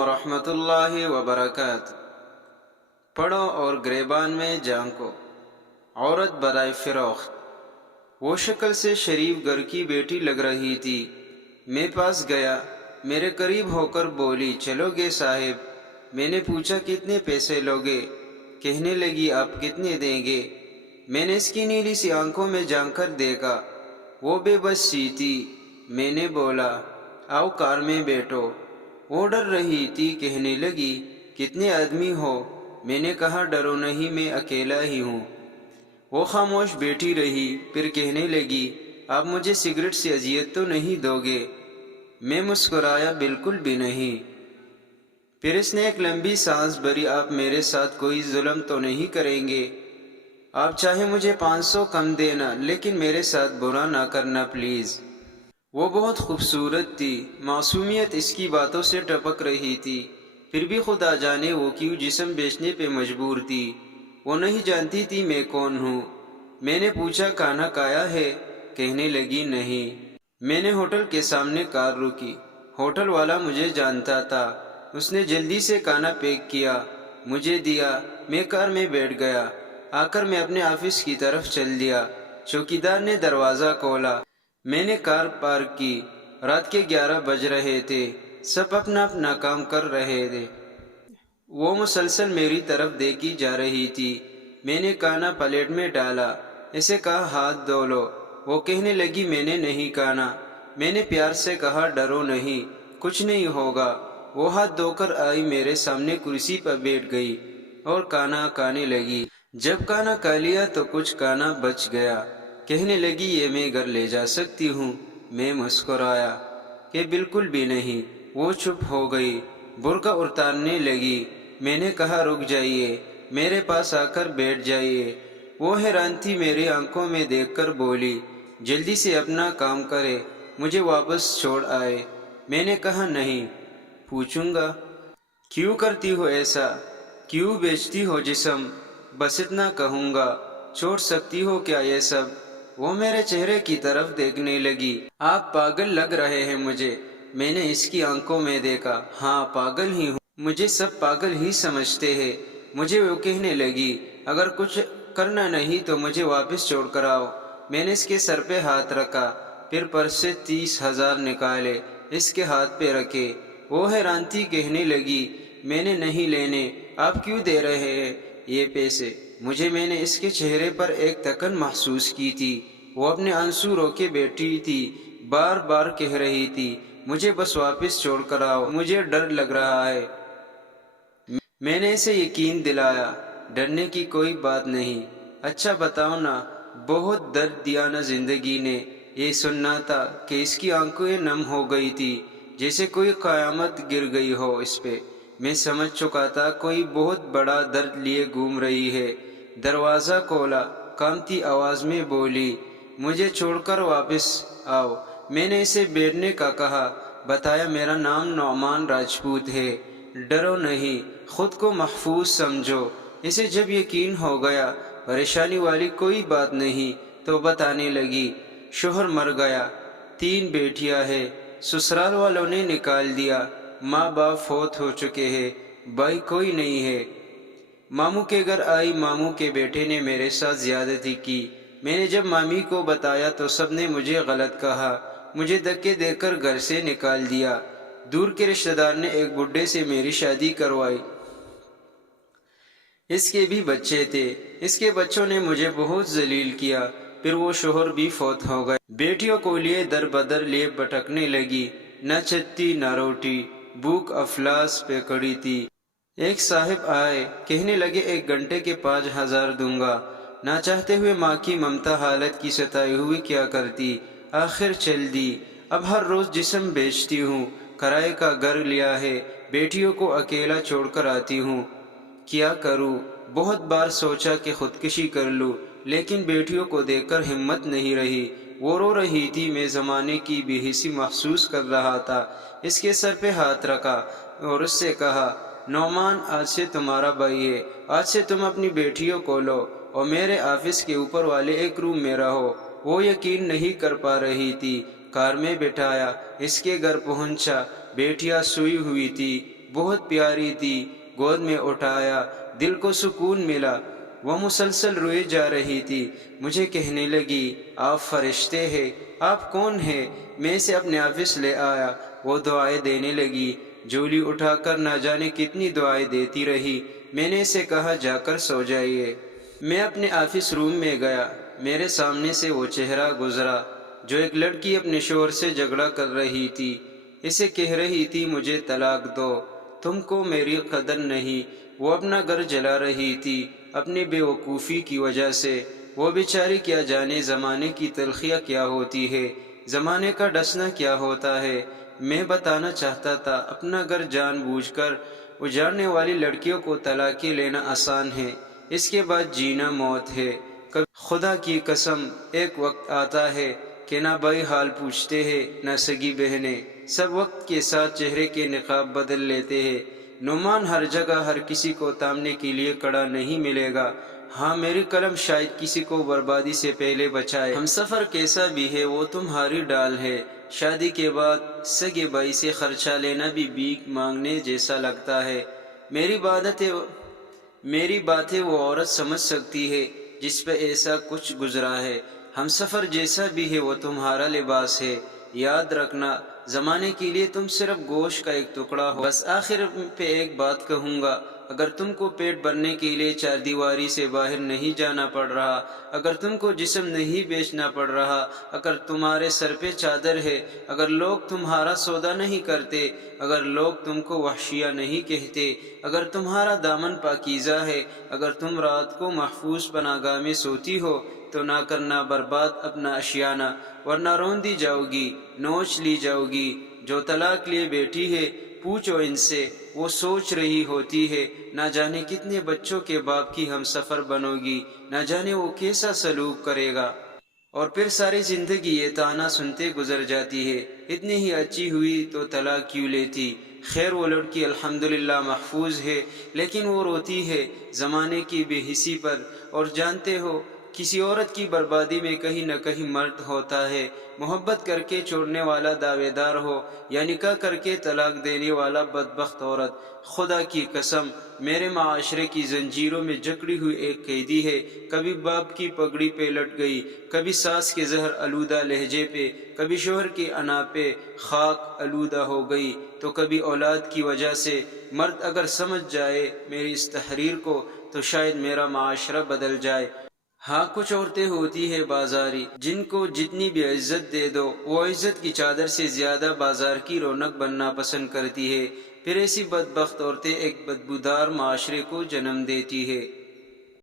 ورحمۃ اللہ وبرکاتہ۔ پڑھو اور گریبان میں جھانکو، عورت برائے فروخت۔ وہ شکل سے شریف گھر کی بیٹی لگ رہی تھی۔ میں پاس گیا، میرے قریب ہو کر بولی، چلو گے صاحب؟ میں نے پوچھا کتنے پیسے لوگے؟ کہنے لگی آپ کتنے دیں گے؟ میں نے اس کی نیلی سی آنکھوں میں جھانک کر دیکھا، وہ بے بس سی تھی۔ میں نے بولا آؤ کار میں بیٹھو۔ وہ ڈر رہی تھی، کہنے لگی کتنے آدمی ہو؟ میں نے کہا ڈرو نہیں، میں اکیلا ہی ہوں۔ وہ خاموش بیٹھی رہی، پھر کہنے لگی آپ مجھے سگریٹ سے اذیت تو نہیں دو گے؟ میں مسکرایا بالکل بھی نہیں۔ پھر اس نے ایک لمبی سانس بھری، آپ میرے ساتھ کوئی ظلم تو نہیں کریں گے؟ آپ چاہے مجھے 500 کم دینا، لیکن میرے ساتھ برا نہ کرنا پلیز۔ وہ بہت خوبصورت تھی، معصومیت اس کی باتوں سے ٹپک رہی تھی، پھر بھی خدا جانے وہ کیوں جسم بیچنے پہ مجبور تھی۔ وہ نہیں جانتی تھی میں کون ہوں۔ میں نے پوچھا کھانا کھایا ہے؟ کہنے لگی نہیں۔ میں نے ہوٹل کے سامنے کار روکی۔ ہوٹل والا مجھے جانتا تھا، اس نے جلدی سے کھانا پیک کیا، مجھے دیا۔ میں کار میں بیٹھ گیا۔ آ کر میں اپنے آفس کی طرف چل دیا۔ چوکیدار نے دروازہ کھولا۔ میں نے کار پارک کی۔ رات کے 11 بج رہے تھے، سب اپنا اپنا کام کر رہے تھے۔ وہ مسلسل میری طرف دیکھی جا رہی تھی۔ میں نے کھانا پلیٹ میں ڈالا، اسے کہا ہاتھ دھو لو۔ وہ کہنے لگی میں نے نہیں کھانا۔ میں نے پیار سے کہا ڈرو نہیں، کچھ نہیں ہوگا۔ وہ ہاتھ دھو کر آئی، میرے سامنے کرسی پر بیٹھ گئی اور کھانا کھانے لگی۔ جب کھانا کھا لیا تو کچھ کھانا بچ گیا۔ کہنے لگی یہ میں گھر لے جا سکتی ہوں؟ میں مسکرایا کہ بالکل بھی نہیں۔ وہ چپ ہو گئی، برقع اتارنے لگی۔ میں نے کہا رک جائیے، میرے پاس آ کر بیٹھ جائیے۔ وہ حیران تھی، میری آنکھوں میں دیکھ کر بولی جلدی سے اپنا کام کرے، مجھے واپس چھوڑ آئے۔ میں نے کہا نہیں، پوچھوں گا کیوں کرتی ہو ایسا، کیوں بیچتی ہو جسم؟ بس اتنا کہوں گا، چھوڑ سکتی ہو کیا یہ سب؟ وہ میرے چہرے کی طرف دیکھنے لگی۔ آپ پاگل لگ رہے ہیں مجھے۔ میں نے اس کی آنکھوں میں دیکھا، ہاں پاگل ہی ہوں، مجھے سب پاگل ہی سمجھتے ہیں۔ مجھے وہ کہنے لگی اگر کچھ کرنا نہیں تو مجھے واپس چھوڑ کر آؤ۔ میں نے اس کے سر پہ ہاتھ رکھا، پھر پرس سے 30,000 نکالے، اس کے ہاتھ پہ رکھے۔ وہ حیران تھی، کہنے لگی میں نے نہیں لینے، آپ کیوں دے رہے ہیں یہ پیسے مجھے؟ میں نے اس کے چہرے پر ایک تکن محسوس کی تھی۔ وہ اپنے آنسو روکے بیٹھی تھی، بار بار کہہ رہی تھی مجھے بس واپس چھوڑ کر آؤ، مجھے ڈر لگ رہا ہے۔ میں نے اسے یقین دلایا ڈرنے کی کوئی بات نہیں۔ اچھا بتاؤ نا، بہت درد دیا نا زندگی نے؟ یہ سننا تھا کہ اس کی آنکھیں نم ہو گئی تھی، جیسے کوئی قیامت گر گئی ہو اس پہ۔ میں سمجھ چکا تھا کوئی بہت بڑا درد لیے گھوم رہی ہے۔ دروازہ کھولا، کانپتی آواز میں بولی مجھے چھوڑ کر واپس آؤ۔ میں نے اسے بیٹھنے کا کہا، بتایا میرا نام نعمان راجپوت ہے، ڈرو نہیں، خود کو محفوظ سمجھو۔ اسے جب یقین ہو گیا پریشانی والی کوئی بات نہیں تو بتانے لگی شوہر مر گیا، 3 بیٹیاں ہیں، سسرال والوں نے نکال دیا، ماں باپ فوت ہو چکے ہیں، بھائی کوئی نہیں ہے۔ ماموں کے گھر آئی، ماموں کے بیٹے نے میرے ساتھ زیادتی کی۔ میں نے جب مامی کو بتایا تو سب نے مجھے غلط کہا، مجھے دھکے دے کر گھر سے نکال دیا۔ دور کے رشتہ دار نے ایک بڈھے سے میری شادی کروائی، اس کے بھی بچے تھے۔ اس کے بچوں نے مجھے بہت ذلیل کیا، پھر وہ شوہر بھی فوت ہو گئے۔ بیٹیوں کو لیے در بدر لیے بھٹکنے لگی، نہ چھت تھی نہ روٹی، بھوک افلاس پہ کڑی تھی۔ ایک صاحب آئے، کہنے لگے 1 گھنٹے کے 5,000 دوں گا۔ نہ چاہتے ہوئے ماں کی ممتا حالت کی ستائی ہوئی کیا کرتی، آخر چل دی۔ اب ہر روز جسم بیچتی ہوں، کرائے کا گھر لیا ہے، بیٹیوں کو اکیلا چھوڑ کر آتی ہوں۔ کیا کروں؟ بہت بار سوچا کہ خودکشی کر لوں، لیکن بیٹیوں کو دیکھ کر ہمت نہیں رہی۔ وہ رو رہی تھی، میں زمانے کی بے حسی محسوس کر رہا تھا۔ اس کے سر پہ ہاتھ رکھا اور اس سے کہا نعمان آج سے تمہارا بھائی ہے، آج سے تم اپنی بیٹیوں کو لو اور میرے آفس کے اوپر والے ایک روم میں رہو۔ وہ یقین نہیں کر پا رہی تھی۔ کار میں بٹھایا، اس کے گھر پہنچا، بیٹیاں سوئی ہوئی تھی، بہت پیاری تھی، گود میں اٹھایا، دل کو سکون ملا۔ وہ مسلسل روئے جا رہی تھی، مجھے کہنے لگی آپ فرشتے ہیں، آپ کون ہیں؟ میں اسے اپنے آفس لے آیا، وہ دعائیں دینے لگی، جولی اٹھا کر نہ جانے کتنی دعائیں دیتی رہی۔ میں نے اسے کہا جا کر سو جائیے۔ میں اپنے آفس روم میں گیا، میرے سامنے سے وہ چہرہ گزرا جو ایک لڑکی اپنے شوہر سے جھگڑا کر رہی تھی، اسے کہہ رہی تھی مجھے طلاق دو، تم کو میری قدر نہیں۔ وہ اپنا گھر جلا رہی تھی اپنی بے وقوفی کی وجہ سے۔ وہ بیچاری کیا جانے زمانے کی تلخیاں کیا ہوتی ہے، زمانے کا ڈسنا کیا ہوتا ہے۔ میں بتانا چاہتا تھا اپنا گھر جان بوجھ کر اجاڑنے والی لڑکیوں کو طلاقیں لینا آسان ہے، اس کے بعد جینا موت ہے۔ خدا کی قسم ایک وقت آتا ہے کہ نہ بھائی حال پوچھتے ہیں نہ سگی بہنیں، سب وقت کے ساتھ چہرے کے نقاب بدل لیتے ہیں۔ نعمان ہر جگہ ہر کسی کو تامنے کے لیے کڑا نہیں ملے گا۔ ہاں میری قلم شاید کسی کو بربادی سے پہلے بچائے۔ ہم سفر کیسا بھی ہے وہ تمہاری ڈال ہے، شادی کے بعد سگے بھائی سے خرچہ لینا بھی بھیک مانگنے جیسا لگتا ہے۔ میری باتیں وہ عورت سمجھ سکتی ہے جس پہ ایسا کچھ گزرا ہے۔ ہم سفر جیسا بھی ہے وہ تمہارا لباس ہے، یاد رکھنا زمانے کے لیے تم صرف گوشت کا ایک ٹکڑا ہو۔ بس آخر پہ ایک بات کہوں گا، اگر تم کو پیٹ بھرنے کے لیے چار دیواری سے باہر نہیں جانا پڑ رہا، اگر تم کو جسم نہیں بیچنا پڑ رہا، اگر تمہارے سر پہ چادر ہے، اگر لوگ تمہارا سودا نہیں کرتے، اگر لوگ تم کو وحشیہ نہیں کہتے، اگر تمہارا دامن پاکیزہ ہے، اگر تم رات کو محفوظ پناہ گاہ میں سوتی ہو، تو نہ کرنا برباد اپنا اشیانہ، ورنہ روندی جاؤ گی، نوچ لی جاؤ گی۔ جو طلاق لیے بیٹھی ہے پوچھو ان سے، وہ سوچ رہی ہوتی ہے نہ جانے کتنے بچوں کے باپ کی ہم سفر بنو گی، نہ جانے وہ کیسا سلوک کرے گا، اور پھر ساری زندگی یہ تانا سنتے گزر جاتی ہے اتنی ہی اچھی ہوئی تو طلاق کیوں لیتی۔ خیر وہ لڑکی الحمدللہ محفوظ ہے، لیکن وہ روتی ہے زمانے کی بے حسی پر۔ اور جانتے ہو کسی عورت کی بربادی میں کہیں نہ کہیں مرد ہوتا ہے، محبت کر کے چھوڑنے والا دعوے دار ہو یا نکاح کر کے طلاق دینے والا بدبخت عورت۔ خدا کی قسم میرے معاشرے کی زنجیروں میں جکڑی ہوئی ایک قیدی ہے، کبھی باپ کی پگڑی پہ لٹ گئی، کبھی ساس کے زہر آلودہ لہجے پہ، کبھی شوہر کی انا پہ خاک آلودہ ہو گئی، تو کبھی اولاد کی وجہ سے۔ مرد اگر سمجھ جائے میری اس تحریر کو تو شاید میرا معاشرہ بدل جائے۔ ہاں کچھ عورتیں ہوتی ہیں بازاری، جن کو جتنی بھی عزت دے دو وہ عزت کی چادر سے زیادہ بازار کی رونق بننا پسند کرتی ہے، پھر ایسی بدبخت عورتیں ایک بدبودار معاشرے کو جنم دیتی ہے۔